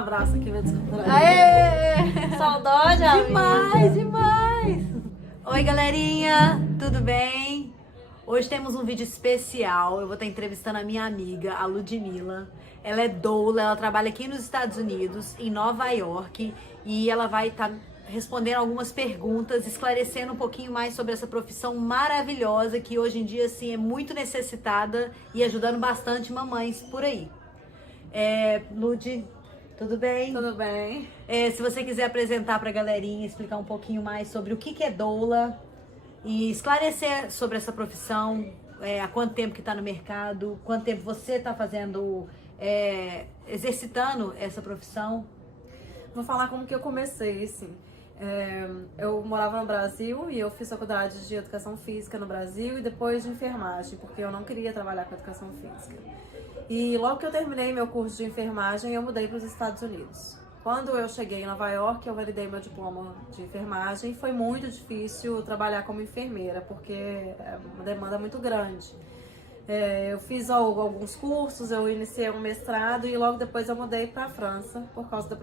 abraço aqui, meu descontraído. Aê! Saudade, amiga. Demais, demais! Oi, galerinha, tudo bem? Hoje temos um vídeo especial. Eu vou estar entrevistando a minha amiga, a Ludmilla. Ela é doula, ela trabalha aqui nos Estados Unidos, em Nova York, e ela vai estar respondendo algumas perguntas, esclarecendo um pouquinho mais sobre essa profissão maravilhosa que hoje em dia assim é muito necessitada e ajudando bastante mamães por aí. Lud, tudo bem? Tudo bem? Se você quiser apresentar para a galerinha, explicar um pouquinho mais sobre o que é doula e esclarecer sobre essa profissão, há quanto tempo que está no mercado, quanto tempo você está fazendo, exercitando essa profissão. Vou falar como que eu comecei, assim. Eu morava no Brasil e eu fiz faculdade de educação física no Brasil e depois de enfermagem, porque eu não queria trabalhar com educação física. E logo que eu terminei meu curso de enfermagem, eu mudei para os Estados Unidos. Quando eu cheguei em Nova York, eu validei meu diploma de enfermagem. Foi muito difícil trabalhar como enfermeira, porque é uma demanda muito grande. Eu fiz alguns cursos, eu iniciei um mestrado e logo depois eu mudei para a França por causa da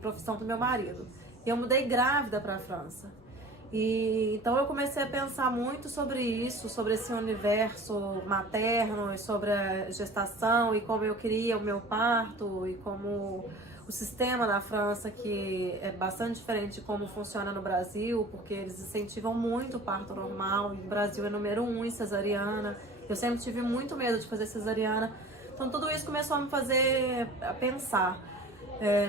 profissão do meu marido. E eu mudei grávida para a França. E então eu comecei a pensar muito sobre isso, sobre esse universo materno e sobre a gestação e como eu queria o meu parto e como o sistema na França, que é bastante diferente de como funciona no Brasil, porque eles incentivam muito o parto normal, e o Brasil é número 1 em cesariana. Eu sempre tive muito medo de fazer cesariana. Então tudo isso começou a me fazer pensar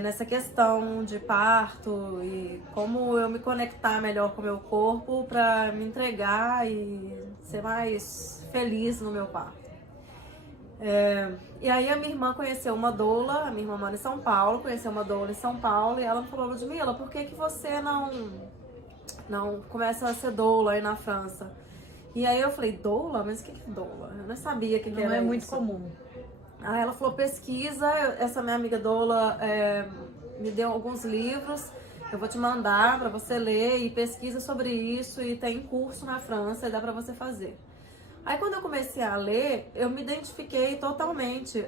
nessa questão de parto e como eu me conectar melhor com o meu corpo para me entregar e ser mais feliz no meu parto. E aí a minha irmã conheceu uma doula, a minha irmã mora em São Paulo, conheceu uma doula em São Paulo e ela falou: Ludmilla, por que você não começa a ser doula aí na França? E aí eu falei: doula? Mas o que é doula? Eu não sabia o que era isso. Não é muito comum. Aí ela falou: pesquisa, essa minha amiga doula me deu alguns livros, eu vou te mandar para você ler e pesquisa sobre isso e tem curso na França e dá para você fazer. Aí quando eu comecei a ler, eu me identifiquei totalmente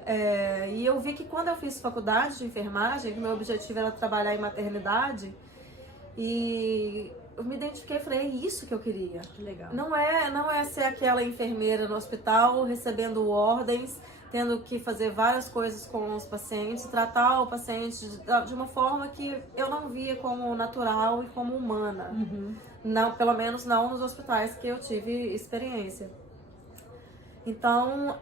e eu vi que quando eu fiz faculdade de enfermagem, que meu objetivo era trabalhar em maternidade, e eu me identifiquei e falei: é isso que eu queria. Que legal. Não é ser aquela enfermeira no hospital recebendo ordens, tendo que fazer várias coisas com os pacientes, tratar o paciente de uma forma que eu não via como natural e como humana. Uhum. Não, pelo menos não nos hospitais que eu tive experiência. Então,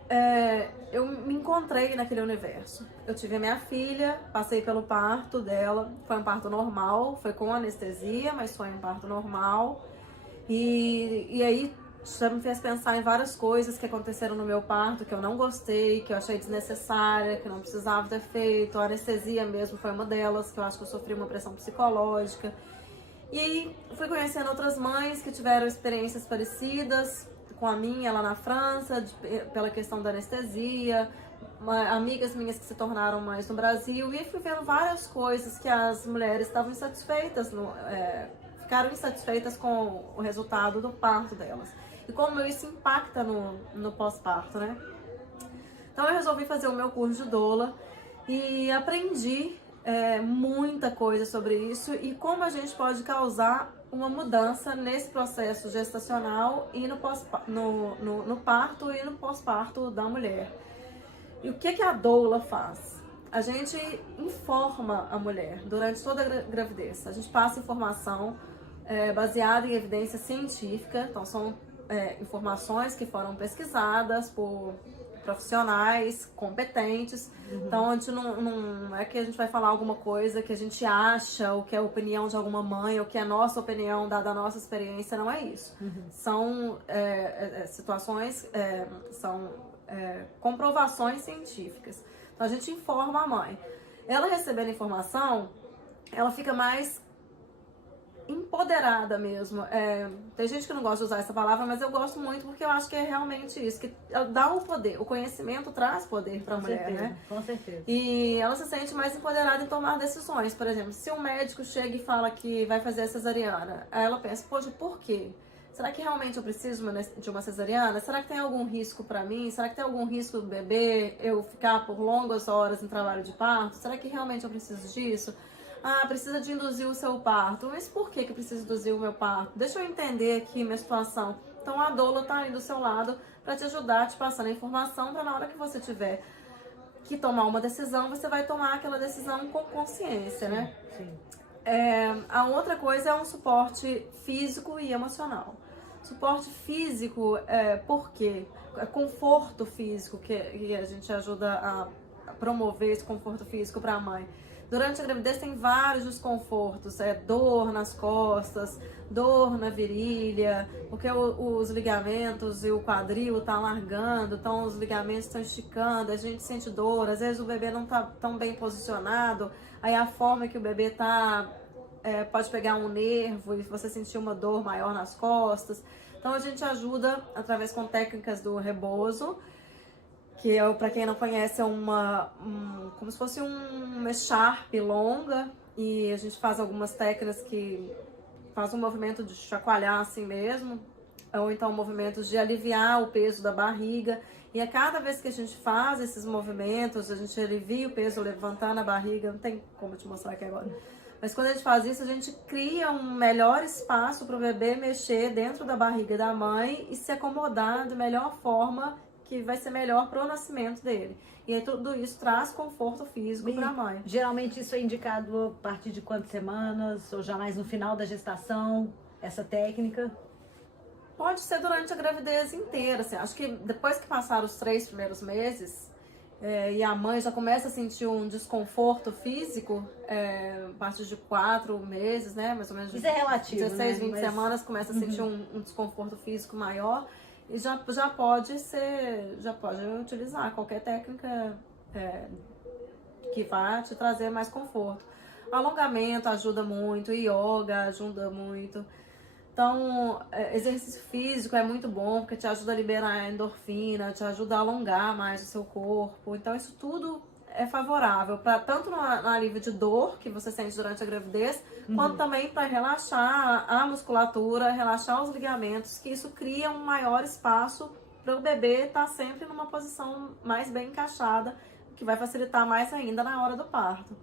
eu me encontrei naquele universo. Eu tive a minha filha, passei pelo parto dela, foi um parto normal, foi com anestesia, mas foi um parto normal. E aí, isso me fez pensar em várias coisas que aconteceram no meu parto, que eu não gostei, que eu achei desnecessária, que não precisava ter feito. A anestesia mesmo foi uma delas, que eu acho que eu sofri uma pressão psicológica. E fui conhecendo outras mães que tiveram experiências parecidas com a minha lá na França, pela questão da anestesia, amigas minhas que se tornaram mães no Brasil, e fui vendo várias coisas que as mulheres estavam insatisfeitas, ficaram insatisfeitas com o resultado do parto delas. E como isso impacta no pós-parto, né? Então eu resolvi fazer o meu curso de doula e aprendi muita coisa sobre isso e como a gente pode causar uma mudança nesse processo gestacional e no parto e no pós-parto da mulher. E o que a doula faz? A gente informa a mulher durante toda a gravidez. A gente passa informação baseada em evidência científica. Então são informações que foram pesquisadas por profissionais competentes. Uhum. Então a gente não é que a gente vai falar alguma coisa que a gente acha, ou que é a opinião de alguma mãe, ou que é a nossa opinião dada a nossa experiência, não é isso. Uhum. São situações, são comprovações científicas. Então a gente informa a mãe. Ela recebendo informação, ela fica mais empoderada mesmo. Tem gente que não gosta de usar essa palavra, mas eu gosto muito porque eu acho que é realmente isso, que ela dá o poder, o conhecimento traz poder para a mulher, certeza, né? Com certeza. E ela se sente mais empoderada em tomar decisões. Por exemplo, se um médico chega e fala que vai fazer a cesariana, aí ela pensa: poxa, por quê? será que realmente eu preciso de uma cesariana? Será que tem algum risco para mim? Será que tem algum risco do bebê eu ficar por longas horas em trabalho de parto? Será que realmente eu preciso disso? Ah, precisa de induzir o seu parto. Mas por que precisa induzir o meu parto? Deixa eu entender aqui minha situação. Então a doula tá aí do seu lado para te ajudar, te passando a informação para na hora que você tiver que tomar uma decisão, você vai tomar aquela decisão com consciência, né? Sim. A outra coisa é um suporte físico e emocional. Suporte físico, por quê? Conforto físico, que a gente ajuda a promover esse conforto físico para a mãe. Durante a gravidez tem vários desconfortos, dor nas costas, dor na virilha, porque os ligamentos e o quadril tá largando, então os ligamentos estão esticando, a gente sente dor, às vezes o bebê não tá tão bem posicionado, aí a forma que o bebê tá pode pegar um nervo e você sentir uma dor maior nas costas. Então a gente ajuda através com técnicas do rebozo, que para quem não conhece é como se fosse uma echarpe longa, e a gente faz algumas técnicas que faz um movimento de chacoalhar assim mesmo, ou então movimentos de aliviar o peso da barriga. E a cada vez que a gente faz esses movimentos, a gente alivia o peso levantando a barriga, não tem como eu te mostrar aqui agora. Mas quando a gente faz isso, a gente cria um melhor espaço para o bebê mexer dentro da barriga da mãe e se acomodar da melhor forma, que vai ser melhor para o nascimento dele. E aí tudo isso traz conforto físico para a mãe. Geralmente isso é indicado a partir de quantas semanas, ou já mais no final da gestação, essa técnica? Pode ser durante a gravidez inteira, assim. Acho que depois que passar os 3 primeiros meses, e a mãe já começa a sentir um desconforto físico, a partir de 4 meses, né? Mais ou menos. Isso é relativo, 16, né? 20 semanas começa a sentir um desconforto físico maior. E já pode utilizar qualquer técnica que vá te trazer mais conforto. Alongamento ajuda muito, yoga ajuda muito. Então, exercício físico é muito bom, porque te ajuda a liberar a endorfina, te ajuda a alongar mais o seu corpo. Então, isso tudo é favorável, tanto no alívio de dor que você sente durante a gravidez, quanto também para relaxar a musculatura, relaxar os ligamentos, que isso cria um maior espaço para o bebê estar sempre numa posição mais bem encaixada, que vai facilitar mais ainda na hora do parto.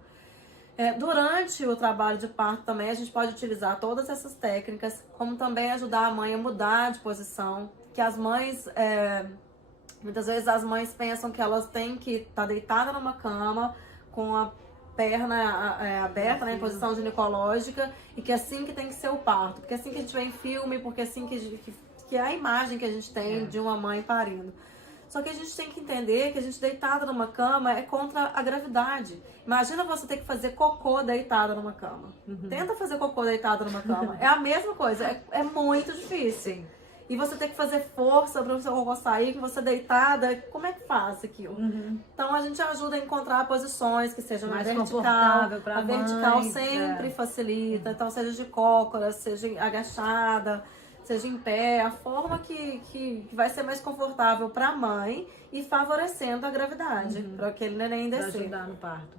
Durante o trabalho de parto também a gente pode utilizar todas essas técnicas, como também ajudar a mãe a mudar de posição, que as mães... Muitas vezes as mães pensam que elas têm que estar deitada numa cama com a perna aberta, né, em posição ginecológica, e que é assim que tem que ser o parto, porque é assim que a gente vê em filme, porque é assim que é a imagem que a gente tem de uma mãe parindo. Só que a gente tem que entender que a gente deitada numa cama é contra a gravidade. Imagina você ter que fazer cocô deitada numa cama. Tenta fazer cocô deitada numa cama. É a mesma coisa, é muito difícil. Sim. E você tem que fazer força para o seu cocô sair, que você deitada, como é que faz aquilo? Então a gente ajuda a encontrar posições que sejam mais confortável para a vertical sempre facilita, então seja de cócoras, seja agachada, seja em pé, a forma que vai ser mais confortável para a mãe e favorecendo a gravidade, para aquele neném descer. Para ajudar no parto.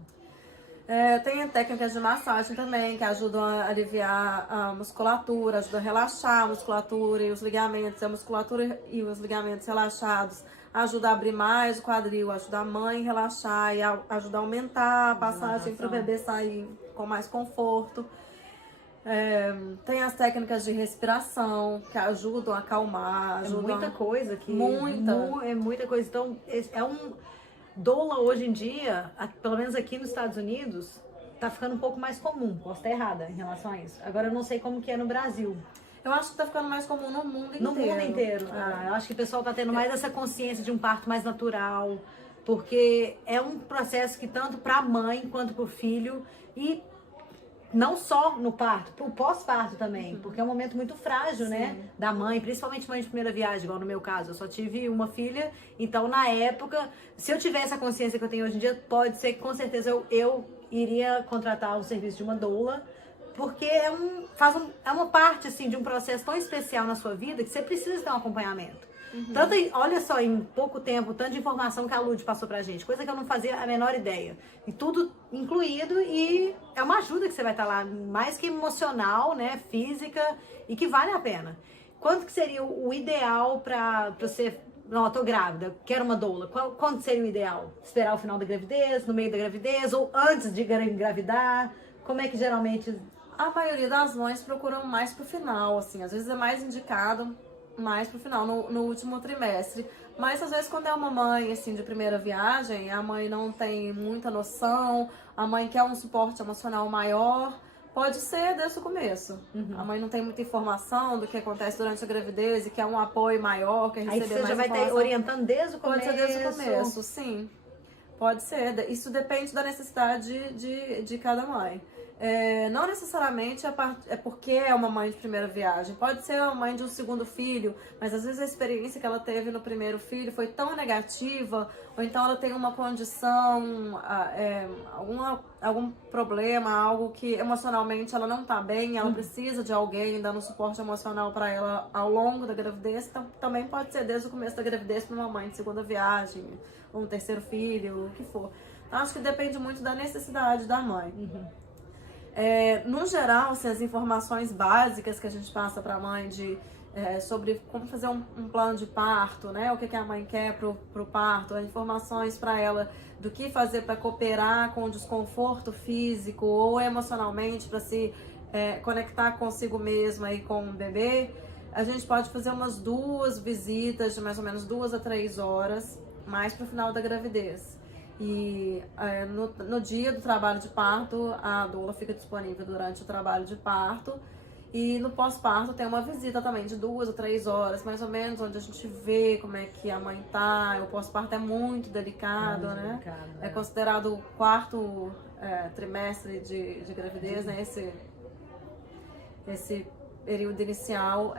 Tem técnicas de massagem também, que ajudam a aliviar a musculatura, ajudam a relaxar a musculatura e os ligamentos. A musculatura e os ligamentos relaxados ajudam a abrir mais o quadril, ajudar a mãe a relaxar e ajudar a aumentar a passagem para o bebê sair com mais conforto. Tem as técnicas de respiração, que ajudam a acalmar. Muita coisa aqui. Muita. É muita coisa. Então, doula hoje em dia, pelo menos aqui nos Estados Unidos, tá ficando um pouco mais comum. Posso estar errada em relação a isso. Agora eu não sei como que é no Brasil. Eu acho que tá ficando mais comum no mundo inteiro. No mundo inteiro. Eu acho que o pessoal tá tendo mais essa consciência de um parto mais natural, porque é um processo que tanto pra mãe quanto pro filho, e não só no parto, pro pós-parto também, porque é um momento muito frágil, né, da mãe, principalmente mãe de primeira viagem, igual no meu caso. Eu só tive uma filha, então na época, se eu tivesse a consciência que eu tenho hoje em dia, pode ser que com certeza eu iria contratar o serviço de uma doula, porque é uma parte assim de um processo tão especial na sua vida que você precisa ter um acompanhamento. Olha só, em pouco tempo, tanto de informação que a Lud passou pra gente, coisa que eu não fazia a menor ideia. E tudo incluído, e é uma ajuda que você vai estar lá, mais que emocional, né, física, e que vale a pena. quanto que seria o ideal pra você... Não, eu tô grávida, quero uma doula. Quanto seria o ideal? Esperar o final da gravidez, no meio da gravidez ou antes de engravidar? Como é que geralmente... A maioria das mães procuram mais pro final, assim. Às vezes é mais indicado mais pro final, no último trimestre. Mas às vezes quando é uma mãe, assim, de primeira viagem, a mãe não tem muita noção, a mãe quer um suporte emocional maior, pode ser desde o começo. A mãe não tem muita informação do que acontece durante a gravidez e quer um apoio maior, quer receber mais Aí você já vai informação. estar orientando desde o começo? Pode ser desde o começo, sim. Pode ser. Isso depende da necessidade de cada mãe. Não necessariamente é porque é uma mãe de primeira viagem. Pode ser uma mãe de um segundo filho, mas às vezes a experiência que ela teve no primeiro filho foi tão negativa, ou então ela tem uma condição, algum problema, algo que emocionalmente ela não tá bem, ela precisa de alguém dando suporte emocional para ela ao longo da gravidez. Então também pode ser desde o começo da gravidez para uma mãe de segunda viagem, ou um terceiro filho, o que for. Então acho que depende muito da necessidade da mãe. No geral, assim, as informações básicas que a gente passa para a mãe sobre como fazer um plano de parto, né? O que a mãe quer pro parto, as informações para ela do que fazer para cooperar com o desconforto físico ou emocionalmente para se conectar consigo mesma e com o bebê. A gente pode fazer umas 2 visitas de mais ou menos 2 a 3 horas, mais pro final da gravidez. E no dia do trabalho de parto, a doula fica disponível durante o trabalho de parto. E no pós-parto tem uma visita também de 2 ou 3 horas, mais ou menos, onde a gente vê como é que a mãe tá. O pós-parto é muito delicado, né? É considerado o 4º trimestre de gravidez, né? Esse período inicial,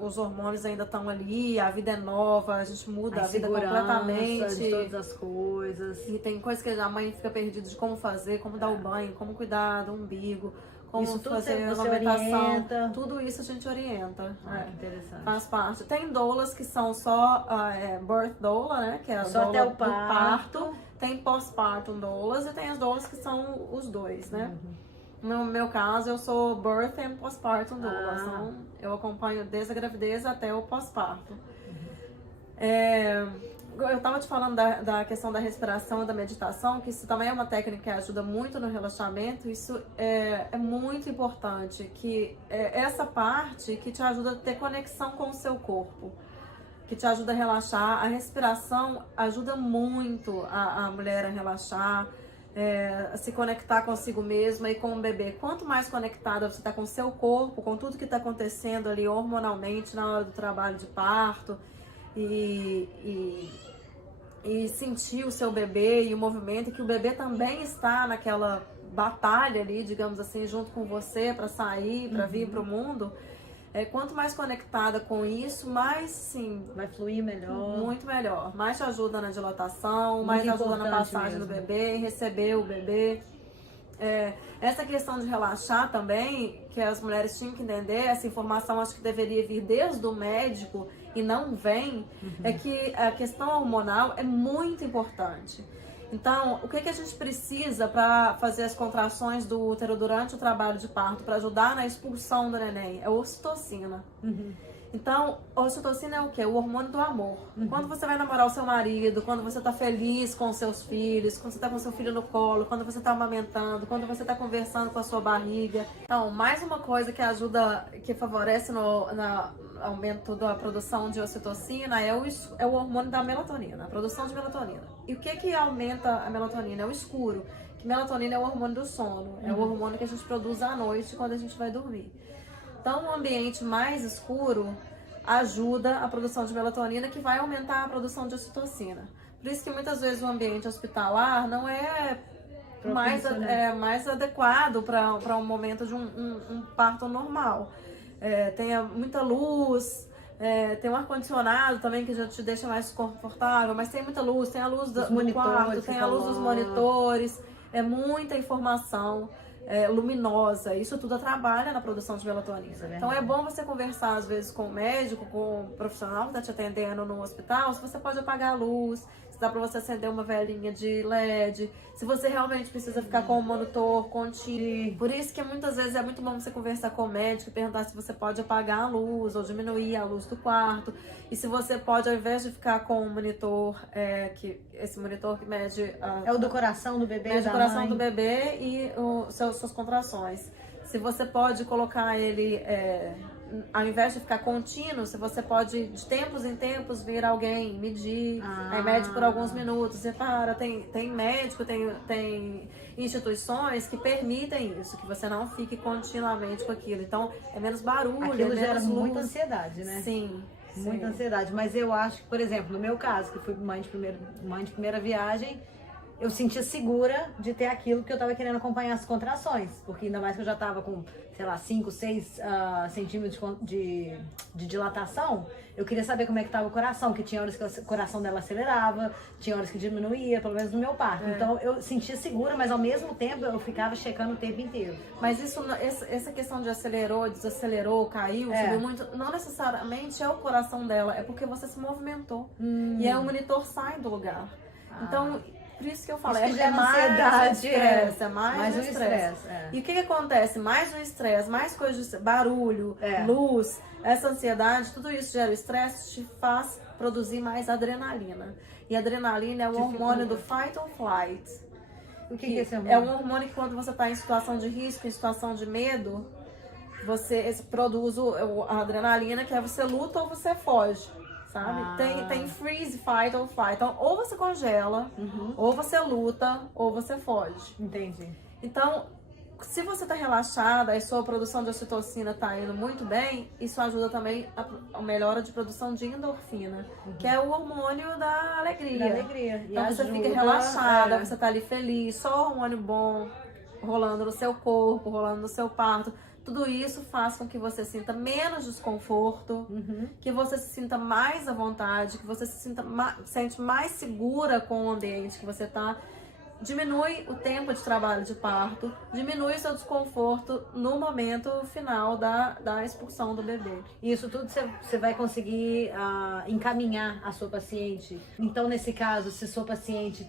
os hormônios ainda estão ali, a vida é nova, a gente muda a vida completamente. De todas as coisas. E tem coisas que a mãe fica perdida de como fazer, como dar o banho, como cuidar do umbigo, como isso tudo fazer a você amamentação. orienta. Tudo isso a gente orienta. Que interessante. Faz parte. Tem doulas que são só birth doula, né? Que é a só doula até o do parto. Tem pós-partum doulas e tem as doulas que são os dois, né? No meu caso, eu sou birth and postpartum doula. Então, eu acompanho desde a gravidez até o pós-parto. Eu estava te falando da questão da respiração e da meditação, que isso também é uma técnica que ajuda muito no relaxamento. Isso é muito importante, que essa parte que te ajuda a ter conexão com o seu corpo, que te ajuda a relaxar. A respiração ajuda muito a mulher a relaxar, a se conectar consigo mesma e com o bebê. Quanto mais conectada você está com o seu corpo, com tudo que está acontecendo ali hormonalmente na hora do trabalho de parto, e sentir o seu bebê e o movimento, que o bebê também está naquela batalha ali, digamos assim, junto com você para sair, para vir para o mundo. Quanto mais conectada com isso, mais sim, vai fluir melhor. Muito melhor. Mais te ajuda na dilatação, mais ajuda na passagem do bebê, em receber o bebê. Essa questão de relaxar também, que as mulheres tinham que entender, essa informação acho que deveria vir desde o médico e não vem, é que a questão hormonal é muito importante. Então, o que a gente precisa para fazer as contrações do útero durante o trabalho de parto, para ajudar na expulsão do neném? É ocitocina. Então, a ocitocina é o quê? O hormônio do amor. Quando você vai namorar o seu marido, quando você tá feliz com os seus filhos, quando você tá com o seu filho no colo, quando você tá amamentando, quando você tá conversando com a sua barriga. Então, mais uma coisa que ajuda, que favorece no aumento da produção de ocitocina é o hormônio da melatonina, a produção de melatonina. E o que aumenta a melatonina? É o escuro. Que melatonina é o hormônio do sono, é o hormônio que a gente produz à noite quando a gente vai dormir. Então, um ambiente mais escuro ajuda a produção de melatonina, que vai aumentar a produção de ocitocina. Por isso que muitas vezes o ambiente hospitalar não é mais adequado para um momento de um parto normal. Tem muita luz, tem um ar-condicionado também que já te deixa mais confortável, mas tem muita luz, tem a luz do quarto, tem a luz dos monitores, é muita informação. Luminosa, isso tudo trabalha na produção de melatonina. Então é bom você conversar às vezes com o médico, com o profissional que está te atendendo no hospital, se você pode apagar a luz, se dá pra você acender uma velinha de LED, se você realmente precisa ficar com o monitor contínuo. Por isso que muitas vezes é muito bom você conversar com o médico e perguntar se você pode apagar a luz ou diminuir a luz do quarto. E se você pode, ao invés de ficar com o monitor, esse monitor que mede... É o do coração do bebê, mede da o coração mãe. do bebê e suas contrações. Se você pode colocar ele, ao invés de ficar contínuo, se você pode, de tempos em tempos, vir alguém medir, aí mede por alguns minutos, separa. Tem médico, tem instituições que permitem isso, que você não fique continuamente com aquilo. Então, é menos barulho, Aquilo é gera menos luz. muita ansiedade, né? Sim. Muita ansiedade. Mas eu acho que, por exemplo, no meu caso, que fui mãe de primeira viagem, eu sentia segura de ter aquilo que eu tava querendo acompanhar as contrações. Porque ainda mais que eu já tava com, sei lá, 5, 6 centímetros de dilatação, eu queria saber como é que tava o coração, que tinha horas que o coração dela acelerava, tinha horas que diminuía, pelo menos no meu parto. Então eu sentia segura, mas ao mesmo tempo eu ficava checando o tempo inteiro. Mas essa questão de acelerou, desacelerou, caiu, subiu muito, não necessariamente é o coração dela, é porque você se movimentou. E aí o monitor sai do lugar. Então, por isso que eu falo, isso que é mais ansiedade, estresse, é mais um estresse. E o que acontece? Mais um estresse, mais coisas de barulho, luz, essa ansiedade, tudo isso gera estresse, te faz produzir mais adrenalina. E a adrenalina é o hormônio do fight or flight. O que é esse hormônio? É um hormônio que quando você está em situação de risco, em situação de medo, você produz a adrenalina, que é você luta ou você foge. Sabe? Tem freeze, fight or flight. Então, ou você congela, ou você luta, ou você foge. Entendi. Então, se você tá relaxada e sua produção de ocitocina tá indo muito bem, isso ajuda também a melhora de produção de endorfina, que é o hormônio da alegria. Da alegria. Então, você fica relaxada, você tá ali feliz, só hormônio bom rolando no seu corpo, rolando no seu parto. Tudo isso faz com que você sinta menos desconforto, que você se sinta mais à vontade, que você se sente mais segura com o ambiente que você está. Diminui o tempo de trabalho de parto, diminui o seu desconforto no momento final da expulsão do bebê. Isso tudo você vai conseguir encaminhar a sua paciente. Então, nesse caso, se sua paciente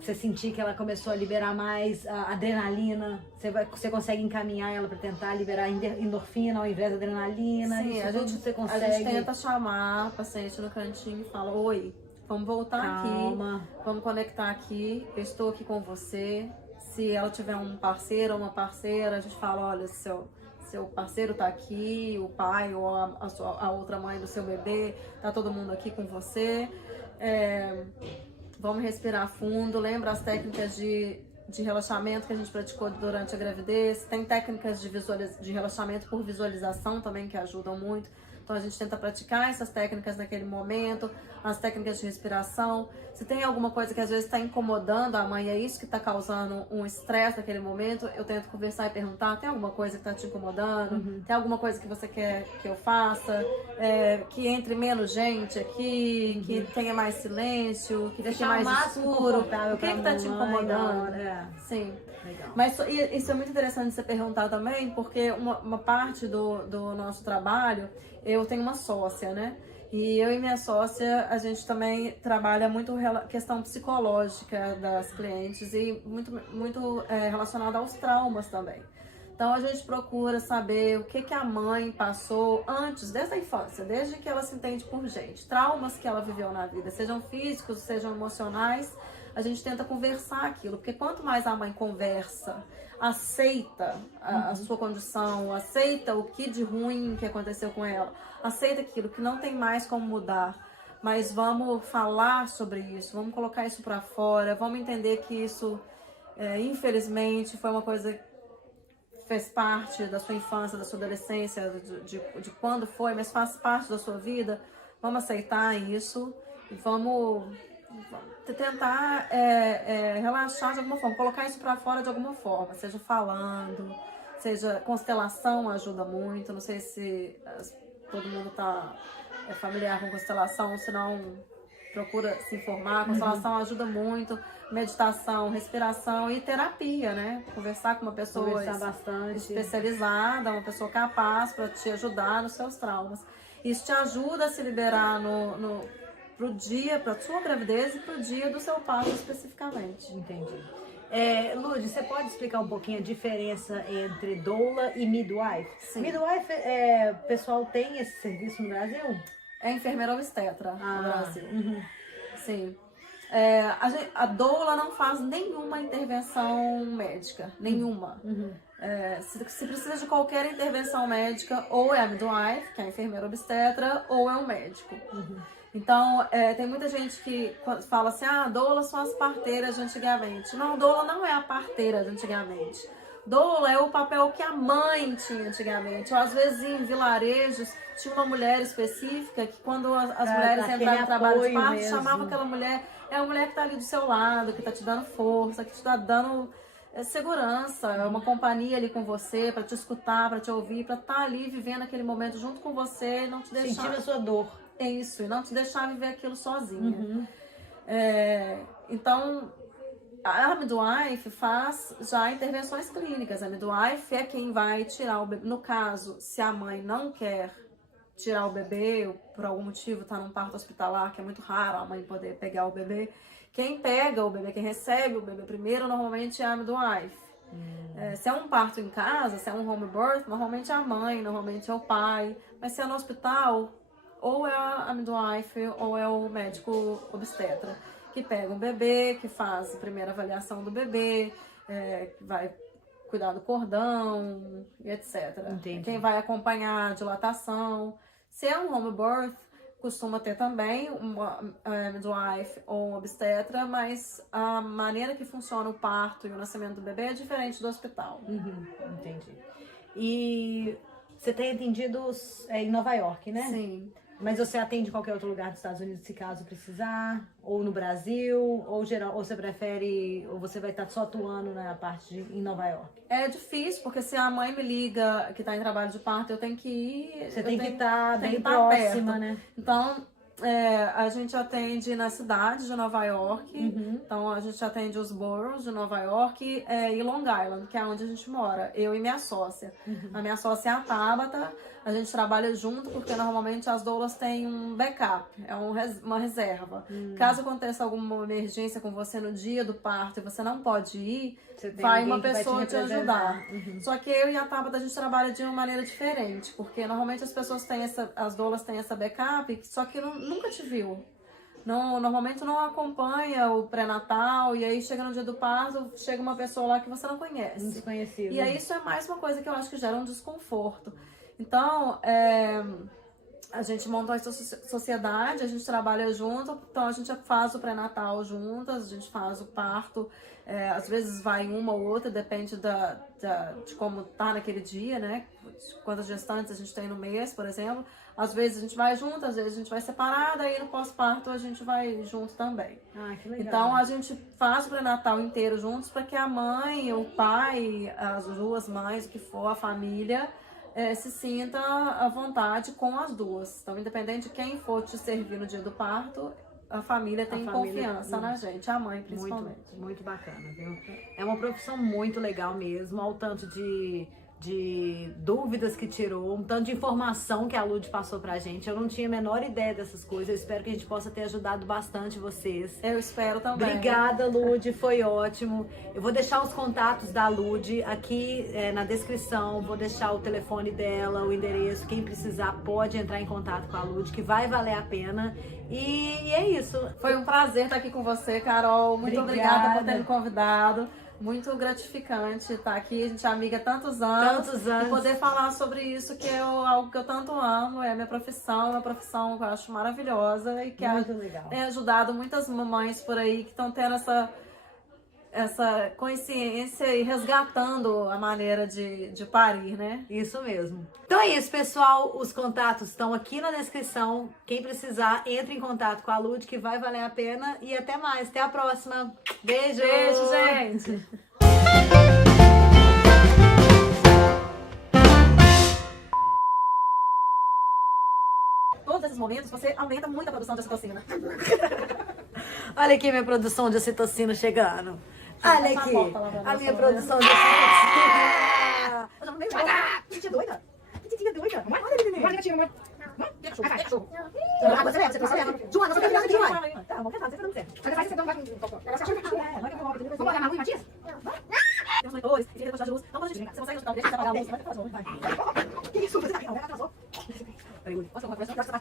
você sentir que ela começou a liberar mais adrenalina, você consegue encaminhar ela para tentar liberar endorfina ao invés da adrenalina. Sim, isso tudo você consegue. A gente tenta chamar a paciente no cantinho e fala: oi, vamos voltar aqui, vamos conectar aqui, eu estou aqui com você. Se ela tiver um parceiro ou uma parceira, a gente fala: olha, seu parceiro tá aqui, o pai ou a outra mãe do seu bebê, tá todo mundo aqui com você. Vamos respirar fundo, lembra as técnicas de relaxamento que a gente praticou durante a gravidez. Tem técnicas de relaxamento por visualização também que ajudam muito. Então a gente tenta praticar essas técnicas naquele momento, as técnicas de respiração. Se tem alguma coisa que às vezes está incomodando a mãe, é isso que está causando um estresse naquele momento, eu tento conversar e perguntar: tem alguma coisa que está te incomodando? Tem alguma coisa que você quer que eu faça? Que entre menos gente aqui, que tenha mais silêncio, que fique mais escuro. O que está te incomodando? Sim. Legal. Mas isso é muito interessante você perguntar também, porque uma parte do nosso trabalho, eu tenho uma sócia, né? E eu e minha sócia, a gente também trabalha muito questão psicológica das clientes e muito relacionada aos traumas também. Então a gente procura saber o que a mãe passou antes, desde a infância, desde que ela se entende por gente. Traumas que ela viveu na vida, sejam físicos, sejam emocionais. A gente tenta conversar aquilo, porque quanto mais a mãe conversa, aceita a sua condição, aceita o que de ruim que aconteceu com ela, aceita aquilo que não tem mais como mudar, mas vamos falar sobre isso, vamos colocar isso para fora, vamos entender que isso, infelizmente, foi uma coisa que fez parte da sua infância, da sua adolescência, de quando foi, mas faz parte da sua vida. Vamos aceitar isso e vamos tentar relaxar de alguma forma, colocar isso para fora de alguma forma, seja falando, seja constelação ajuda muito. Não sei se todo mundo tá familiar com constelação, se não procura se informar. Constelação ajuda muito, meditação, respiração e terapia, né? Conversar com uma pessoa bastante especializada, uma pessoa capaz para te ajudar nos seus traumas. Isso te ajuda a se liberar pro dia, pra sua gravidez e pro dia do seu parto especificamente. Entendi. Lud, você pode explicar um pouquinho a diferença entre doula e midwife? Sim. Midwife, o pessoal tem esse serviço no Brasil? É enfermeira obstetra no Brasil. Uhum. Sim. A doula não faz nenhuma intervenção médica, nenhuma. Se precisa de qualquer intervenção médica, ou é a midwife, que é a enfermeira obstetra, ou é um médico. Então, tem muita gente que fala assim, doula são as parteiras de antigamente. Não, doula não é a parteira de antigamente. Doula é o papel que a mãe tinha antigamente. Ou às vezes em vilarejos tinha uma mulher específica que quando as mulheres entravam no trabalho de parto, chamava aquela mulher, é a mulher que tá ali do seu lado, que tá te dando força, que te tá dando segurança, é uma companhia ali com você, para te escutar, para te ouvir, para estar ali vivendo aquele momento junto com você, não te deixar... Sentindo a sua dor. É isso, e não te deixar viver aquilo sozinha. Então, a midwife faz já intervenções clínicas. A midwife é quem vai tirar o bebê. No caso, se a mãe não quer tirar o bebê, ou por algum motivo está num parto hospitalar, que é muito raro a mãe poder pegar o bebê, quem pega o bebê, quem recebe o bebê primeiro, normalmente é a midwife. Se é um parto em casa, se é um home birth, normalmente é a mãe, normalmente é o pai. Mas se é no hospital, ou é a midwife ou é o médico obstetra, que pega o bebê, que faz a primeira avaliação do bebê, que vai cuidar do cordão e etc. Entendi. Quem vai acompanhar a dilatação. Se é um home birth, costuma ter também uma midwife ou um obstetra, mas a maneira que funciona o parto e o nascimento do bebê é diferente do hospital. Entendi. E você tem atendido em Nova York, né? Sim. Mas você atende em qualquer outro lugar dos Estados Unidos, se caso precisar? Ou no Brasil? Ou você prefere... Ou você vai estar só atuando na parte em Nova York? É difícil, porque se a mãe me liga que está em trabalho de parto, eu tenho que ir... Você tem que estar bem próxima, próxima, né? Então, a gente atende na cidade de Nova York. Então, a gente atende os boroughs de Nova York e Long Island, que é onde a gente mora. Eu e minha sócia. A minha sócia é a Tabata. A gente trabalha junto porque normalmente as doulas têm um backup, uma reserva. Caso aconteça alguma emergência com você no dia do parto e você não pode ir, vai uma pessoa te ajudar. Só que eu e a Tabata a gente trabalha de uma maneira diferente, porque normalmente as pessoas têm as doulas têm essa backup, só que nunca te viu. Normalmente não acompanha o pré-natal, e aí chega no dia do parto, chega uma pessoa lá que você não conhece. Desconhecido. E aí isso é mais uma coisa que eu acho que gera um desconforto. Então, a gente montou essa sociedade, a gente trabalha junto, então a gente faz o pré-natal juntas, a gente faz o parto, às vezes vai uma ou outra, depende de como tá naquele dia, né? Quantas gestantes a gente tem no mês, por exemplo. Às vezes a gente vai junto, às vezes a gente vai separada, e no pós-parto a gente vai junto também. Que legal. Então a gente faz o pré-natal inteiro juntos para que a mãe, o pai, as duas mães, o que for, a família, se sinta à vontade com as duas. Então, independente de quem for te servir no dia do parto, a família tem confiança na gente, a mãe principalmente. Muito bacana, viu? É uma profissão muito legal mesmo, ao tanto de dúvidas que tirou, um tanto de informação que a Lud passou pra gente. Eu não tinha a menor ideia dessas coisas. Eu espero que a gente possa ter ajudado bastante vocês. Eu espero também. Obrigada, Lud, foi ótimo. Eu vou deixar os contatos da Lud aqui na descrição, vou deixar o telefone dela, o endereço. Quem precisar pode entrar em contato com a Lud, que vai valer a pena. E é isso. Foi um prazer estar aqui com você, Carol. Muito obrigada por ter me convidado. Muito gratificante estar aqui, a gente é amiga há tantos anos. E poder falar sobre isso, que é algo que eu tanto amo, é a minha profissão, uma profissão que eu acho maravilhosa e que tem ajudado muitas mamães por aí que estão tendo essa consciência e resgatando a maneira de parir, né? Isso mesmo. Então é isso, pessoal. Os contatos estão aqui na descrição. Quem precisar, entre em contato com a Lud, que vai valer a pena. E até mais. Até a próxima. Beijo! Beijo, gente! Todos esses momentos, você aumenta muito a produção de ocitocina. Olha aqui minha produção de ocitocina chegando. Olha aqui, a minha produção de ocitocina. Que tia doida! Que tia doida! Olha, menina! Que cachorro? Que cachorro? Agora você leva, você leva. Joana, você tá virando aqui, vai. Tá, vamos tentar, você tá dando certo. Mas vai ser tão baixo. Vamos olhar na luz, Matias? Temos monitores, tem que quantidade de luz. Não pode desligar. Se você sair no hospital, deixa você apagar a luz. Vai ter que fazer, vai. Que isso? Você tá aqui, não, atrasou. Peraí, Uli. Posso fazer? Você tá da...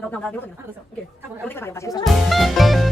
Não, da outra menina. Ah, meu Deus do céu. O quê? Eu vou ter que levar,